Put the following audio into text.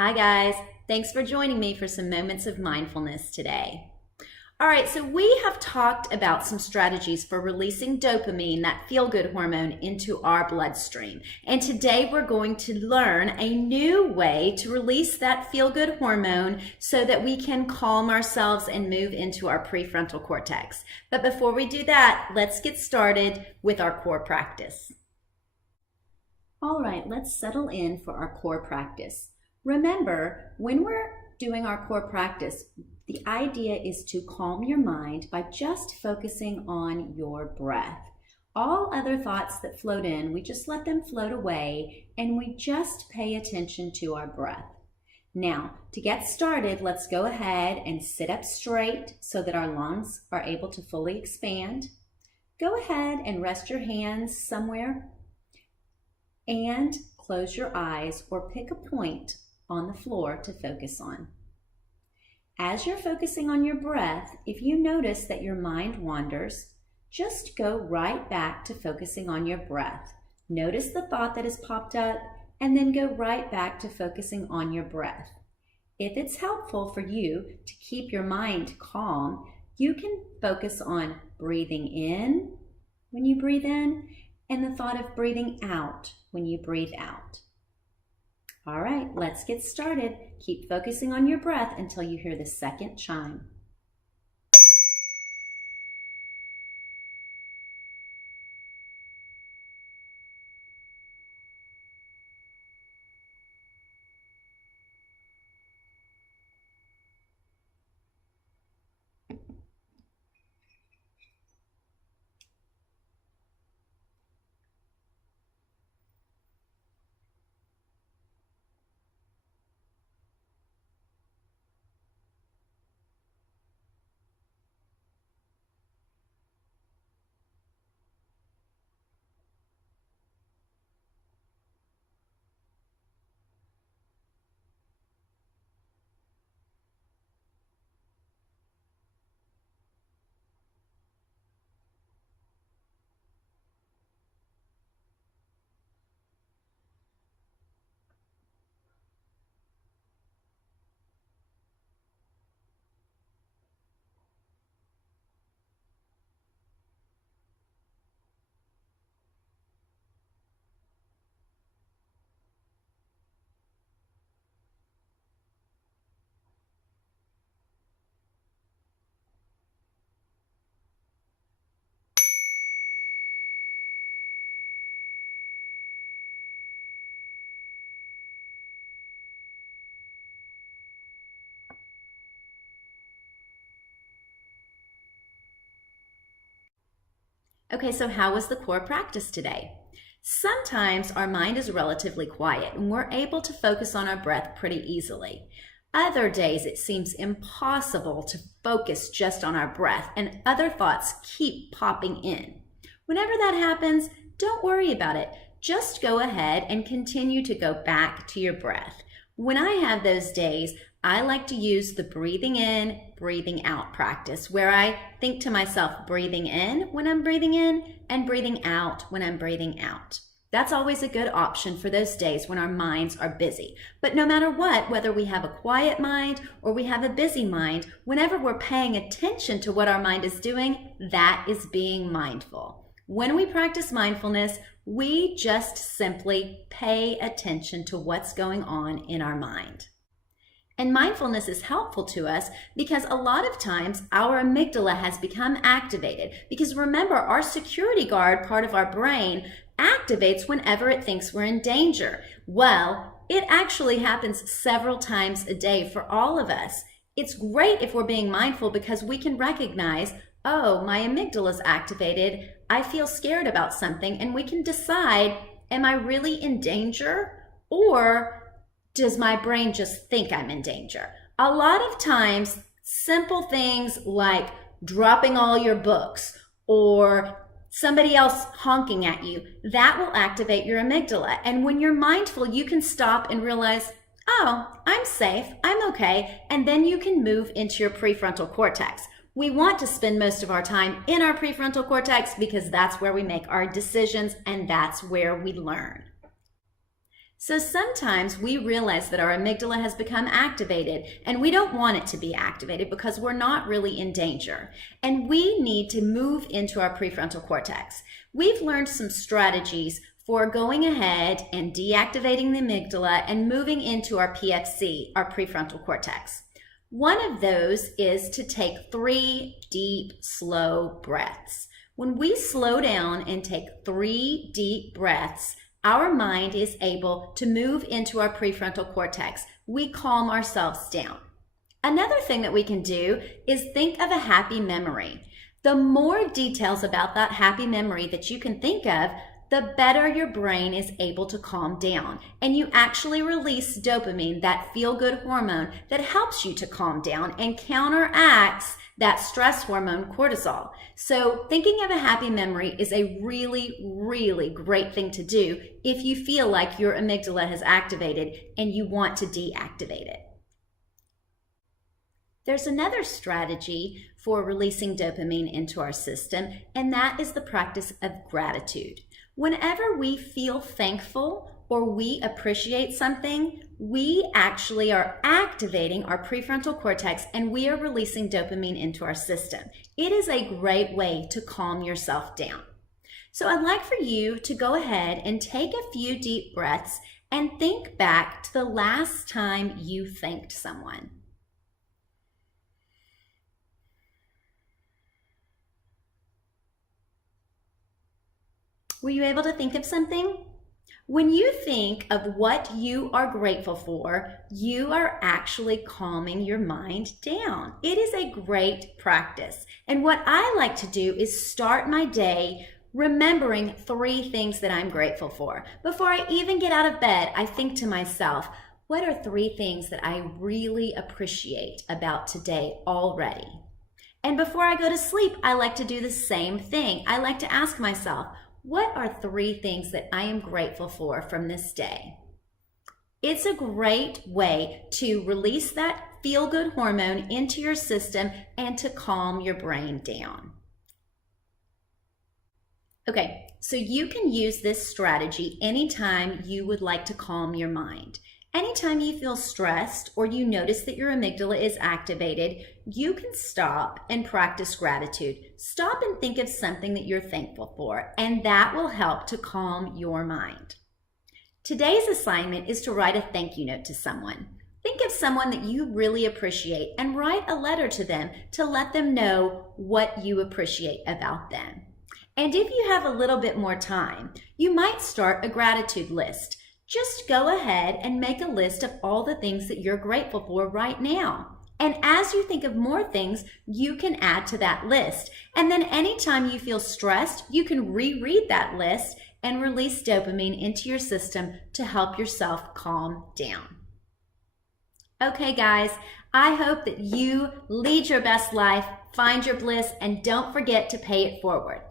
Hi guys, thanks for joining me for some moments of mindfulness today. All right, so we have talked about some strategies for releasing dopamine, that feel-good hormone, into our bloodstream. And today we're going to learn a new way to release that feel-good hormone so that we can calm ourselves and move into our prefrontal cortex. But before we do that, let's get started with our core practice. All right, let's settle in for our core practice. Remember, when we're doing our core practice, the idea is to calm your mind by just focusing on your breath. All other thoughts that float in, we just let them float away and we just pay attention to our breath. Now, to get started, let's go ahead and sit up straight so that our lungs are able to fully expand. Go ahead and rest your hands somewhere and close your eyes or pick a point on the floor to focus on. As you're focusing on your breath, if you notice that your mind wanders, just go right back to focusing on your breath. Notice the thought that has popped up and then go right back to focusing on your breath. If it's helpful for you to keep your mind calm, you can focus on breathing in when you breathe in and the thought of breathing out when you breathe out. All right, let's get started. Keep focusing on your breath until you hear the second chime. Okay, so how was the core practice today? Sometimes our mind is relatively quiet and we're able to focus on our breath pretty easily. Other days it seems impossible to focus just on our breath and other thoughts keep popping in. Whenever that happens, don't worry about it. Just go ahead and continue to go back to your breath. When I have those days, I like to use the breathing in, breathing out practice where I think to myself, breathing in when I'm breathing in and breathing out when I'm breathing out. That's always a good option for those days when our minds are busy. But no matter what, whether we have a quiet mind or we have a busy mind, whenever we're paying attention to what our mind is doing, that is being mindful. When we practice mindfulness, we just simply pay attention to what's going on in our mind. And mindfulness is helpful to us because a lot of times our amygdala has become activated. Because remember, our security guard part of our brain activates whenever it thinks we're in danger. Well, it actually happens several times a day for all of us. It's great if we're being mindful because we can recognize, oh, my amygdala is activated. I feel scared about something, and we can decide, am I really in danger, or does my brain just think I'm in danger? A lot of times, simple things like dropping all your books or somebody else honking at you, that will activate your amygdala. And when you're mindful, you can stop and realize, oh, I'm safe, I'm okay, and then you can move into your prefrontal cortex. We want to spend most of our time in our prefrontal cortex because that's where we make our decisions and that's where we learn. So sometimes we realize that our amygdala has become activated and we don't want it to be activated because we're not really in danger. And we need to move into our prefrontal cortex. We've learned some strategies for going ahead and deactivating the amygdala and moving into our PFC, our prefrontal cortex. One of those is to take 3 deep, slow breaths. When we slow down and take 3 deep breaths, our mind is able to move into our prefrontal cortex. We calm ourselves down. Another thing that we can do is think of a happy memory. The more details about that happy memory that you can think of, the better your brain is able to calm down. And you actually release dopamine, that feel-good hormone that helps you to calm down and counteracts that stress hormone cortisol. So thinking of a happy memory is a really, really great thing to do if you feel like your amygdala has activated and you want to deactivate it. There's another strategy for releasing dopamine into our system, and that is the practice of gratitude. Whenever we feel thankful or we appreciate something, we actually are activating our prefrontal cortex and we are releasing dopamine into our system. It is a great way to calm yourself down. So I'd like for you to go ahead and take a few deep breaths and think back to the last time you thanked someone. Were you able to think of something? When you think of what you are grateful for, you are actually calming your mind down. It is a great practice. And what I like to do is start my day remembering 3 things that I'm grateful for. Before I even get out of bed, I think to myself, what are 3 things that I really appreciate about today already? And before I go to sleep, I like to do the same thing. I like to ask myself, what are 3 things that I am grateful for from this day? It's a great way to release that feel-good hormone into your system and to calm your brain down. Okay, so you can use this strategy anytime you would like to calm your mind. Anytime you feel stressed or you notice that your amygdala is activated, you can stop and practice gratitude. Stop and think of something that you're thankful for, and that will help to calm your mind. Today's assignment is to write a thank you note to someone. Think of someone that you really appreciate and write a letter to them to let them know what you appreciate about them. And if you have a little bit more time, you might start a gratitude list. Just go ahead and make a list of all the things that you're grateful for right now. And as you think of more things, you can add to that list. And then anytime you feel stressed, you can reread that list and release dopamine into your system to help yourself calm down. Okay, guys, I hope that you lead your best life, find your bliss, and don't forget to pay it forward.